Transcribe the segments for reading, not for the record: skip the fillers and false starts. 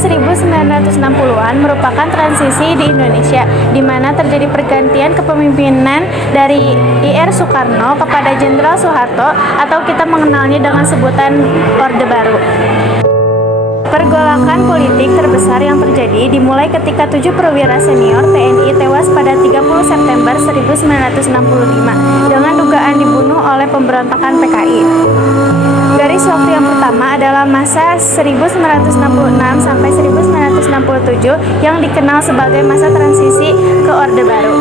1960-an merupakan transisi di Indonesia, di mana terjadi pergantian kepemimpinan dari Ir Soekarno kepada Jenderal Soeharto, atau kita mengenalnya dengan sebutan Orde Baru. Pergolakan politik terbesar yang terjadi dimulai ketika 7 perwira senior TNI tewas pada 30 September 1965 dengan dugaan dibunuh oleh pemberontakan PKI. Garis waktu yang pertama adalah masa 1966 sampai 1967 yang dikenal sebagai masa transisi ke Orde Baru.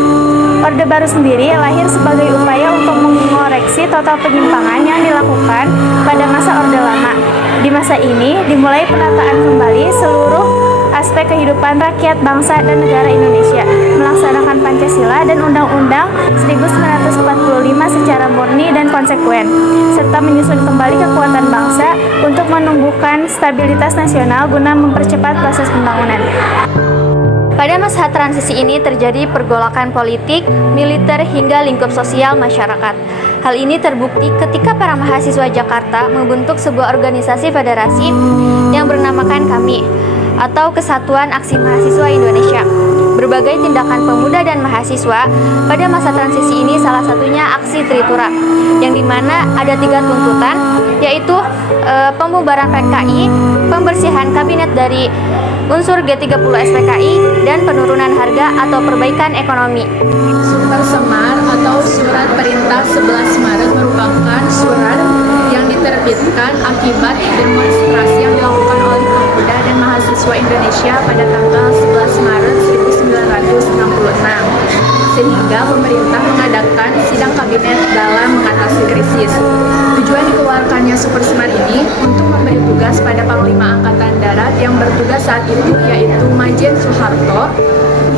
Orde Baru sendiri lahir sebagai upaya untuk mengoreksi total penyimpangan yang dilakukan pada masa Orde Lama. Di masa ini dimulai penataan kembali seluruh aspek kehidupan rakyat, bangsa, dan negara Indonesia, melaksanakan Pancasila dan Undang-Undang 1945 secara murni dan konsekuen, serta menyusun kembali kekuatan bangsa untuk menumbuhkan stabilitas nasional guna mempercepat proses pembangunan. Pada masa transisi ini terjadi pergolakan politik, militer, hingga lingkup sosial masyarakat. Hal ini terbukti ketika para mahasiswa Jakarta membentuk sebuah organisasi federasi yang bernamakan KAMI, atau Kesatuan Aksi Mahasiswa Indonesia. Berbagai tindakan pemuda dan mahasiswa pada masa transisi ini salah satunya aksi Tritura, yang dimana ada 3 tuntutan, yaitu pembubaran PKI, pembersihan kabinet dari unsur G30 SPKI, dan penurunan harga atau perbaikan ekonomi. Super Semar atau Surat Perintah 11 Maret merupakan surat yang diterbitkan akibat demonstrasi yang dilakukan oleh pemuda dan mahasiswa Indonesia pada tanggal 11 Maret 1966, sehingga pemerintah mengadakan sidang kabinet dalam mengatasi krisis. Tujuan dikeluarkannya Super Semar ini untuk memberi tugas pada Panglima Angkatan Darat yang bertugas saat itu, yaitu Majen Soeharto,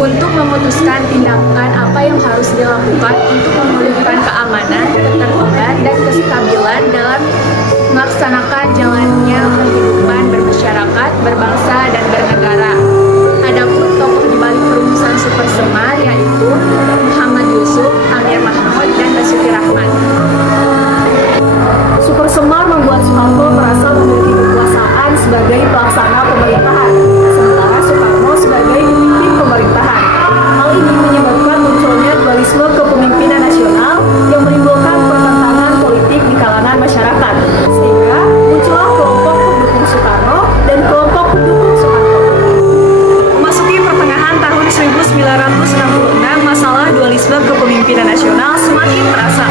untuk memutuskan tindakan apa yang harus dilakukan untuk memulihkan keamanan, ketertiban, dan kestabilan dalam melaksanakan jalannya kehidupan bermasyarakat, berbangsa, dan bernegara. Adapun tokoh di balik perumusan Super Semar yaitu Muhammad Yusuf, Amir Mahmud, dan Basuki Rahmat. Super Semar membuat Soeharto merasa memiliki kekuasaan sebagai pelaksana pemerintahan, sementara Soekarno sebagai pemimpin pemerintahan. Hal ini menyebabkan munculnya dualisme kepemimpinan nasional yang menimbulkan pertentangan politik di kalangan masyarakat, sehingga muncullah kelompok pendukung Soekarno dan kelompok pendukung Soeharto. Memasuki pertengahan tahun 1966, masalah dualisme kepemimpinan nasional semakin terasa.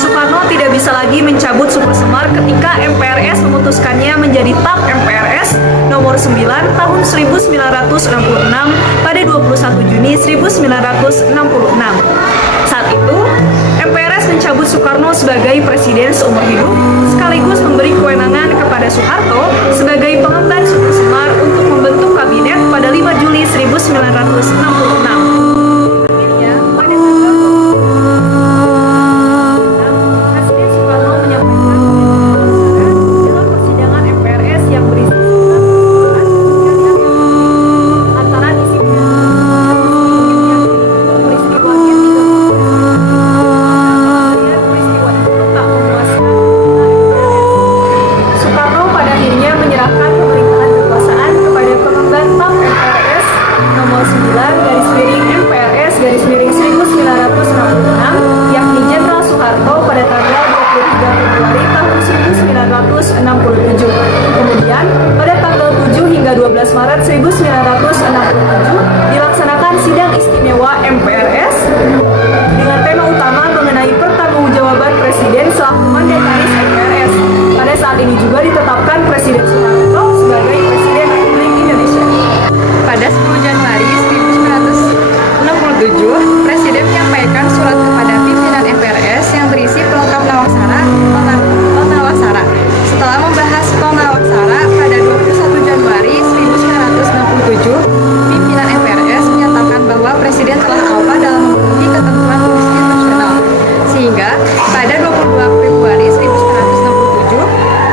Soekarno tidak bisa lagi mencabut Super Semar ketika MPRS memutuskannya menjadi TAP MPRS nomor 9 tahun 1966 pada 21 Juni 1966. Saat itu, MPRS mencabut Soekarno sebagai presiden seumur hidup, sekaligus memberi kewenangan kepada Soeharto sebagai pengemban Super Semar untuk membentuk kabinet pada 5 Juli 1966. Kemudian, pada tanggal 7 hingga 12 Maret 1967 dilaksanakan sidang istimewa MPRS dengan tema utama mengenai pertanggungjawaban Presiden selaku mandataris MPRS. Pada saat ini juga ditetapkan Presiden Soeharto sebagai Presiden Republik Indonesia. Pada 10 Januari 1967, Presiden menyampaikan surat kepada pimpinan MPRS yang berisi pelengkap Nawaksara. Setelah membahas Nawaksara pada 21 Januari 1967, pimpinan MPRS menyatakan bahwa Presiden telah alpa dalam memenuhi ketentuan konstitusional, sehingga pada 22 Februari 1967,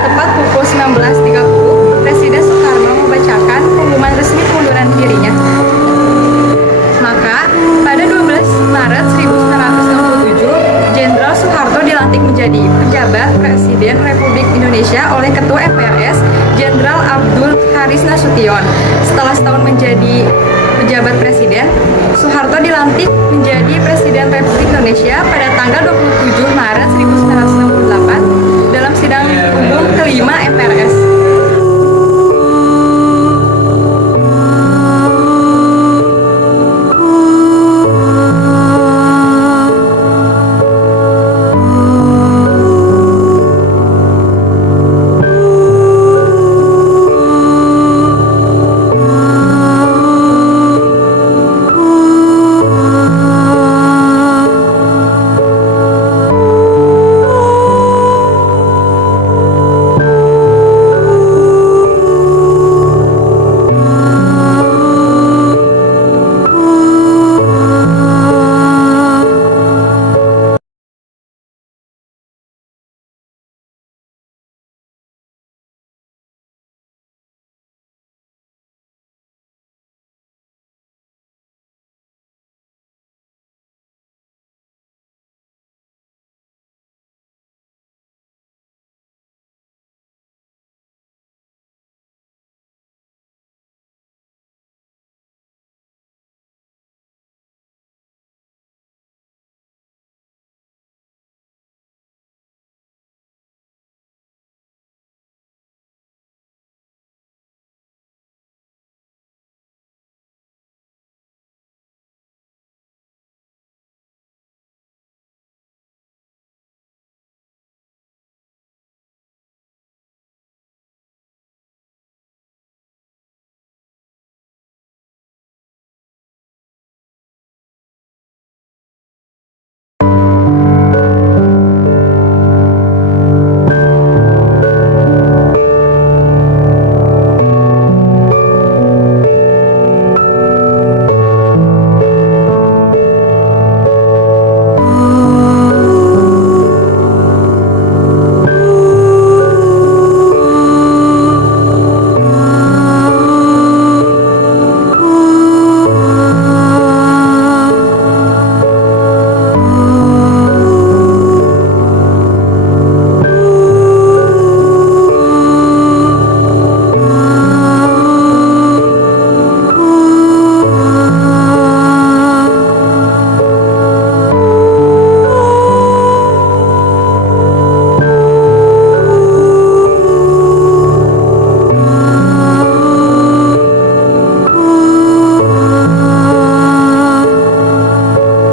tepat pukul 19.30, Presiden Soekarno membacakan pengumuman resmi pengunduran dirinya. Maka, pada 12 Maret 1967, Jenderal Soeharto dilantik menjadi pejabat Presiden Republik Indonesia Indonesia oleh Ketua MPRS Jenderal Abdul Haris Nasution. Setelah setahun menjadi pejabat presiden, Soeharto dilantik menjadi Presiden Republik Indonesia pada tanggal 27 Maret 1965